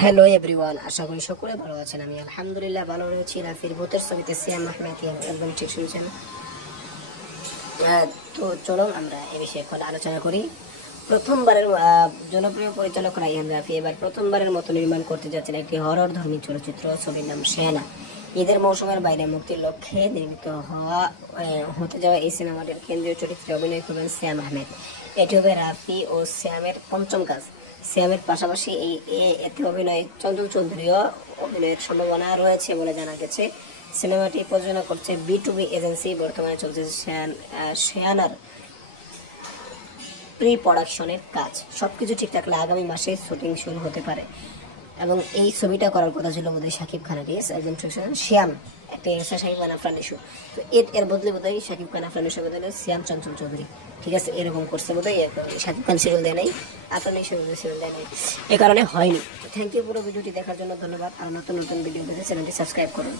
Hello everyone, আশা করি সকলে ভালো আছেন। আমি আলহামদুলিল্লাহ ভালো রয়েছি। রাফির ভূতের ছবিতে সিয়াম আহমেদ একদম ঠিক শুনছেন। তো চলুন আমরা এ বিষয়ে এখন আলোচনা করি। প্রথমবারের জনপ্রিয় পরিচালক রায়হান রাফি এবার প্রথমবারের মতো নির্মাণ করতে যাচ্ছেন একটি হরর ধর্মী চলচ্চিত্র। ছবির নাম শেয়ানা। ঈদের মৌসুমের বাইরে মুক্তির লক্ষ্যে নির্মিত হতে যাওয়া এই সিনেমাটির কেন্দ্রীয় চরিত্রে অভিনয় করবেন সিয়াম আহমেদ। এটি হবে রাফি ও সিয়ামের পঞ্চম কাজ। সিয়ামের পাশাপাশি এতে অভিনয় চঞ্চল চৌধুরীও অভিনয়ের সম্ভাবনা রয়েছে বলে জানা গেছে। সিনেমাটি প্রযোজনা করছে B2B এজেন্সি। বর্তমানে চলছে শেয়ানার প্রি প্রোডাকশনের কাজ। সবকিছু ঠিক থাকলে আগামী মাসে শুটিং শুরু হতে পারে এবং এই ছবিটা করার কথা ছিল বোধহয় শাকিব খানের। একজন শ্যাম একটা শাকিব খান আফরান ইস্যু, তো এর বদলে বোধহয় শাকিব খান আফরান ইস্যু বদলে শ্যাম চঞ্চল চৌধুরী, ঠিক আছে, এরকম করছে বোধহয়। শাকিব খান সিরিয়াল দেয় নাই, আফরান ইস্যু সিরিয়াল দেয় নাই, এ কারণে হয়নি। থ্যাংক ইউ পুরো ভিডিওটি দেখার জন্য ধন্যবাদ। আর নতুন নতুন ভিডিও দেখে চ্যানেলটি সাবস্ক্রাইব করুন।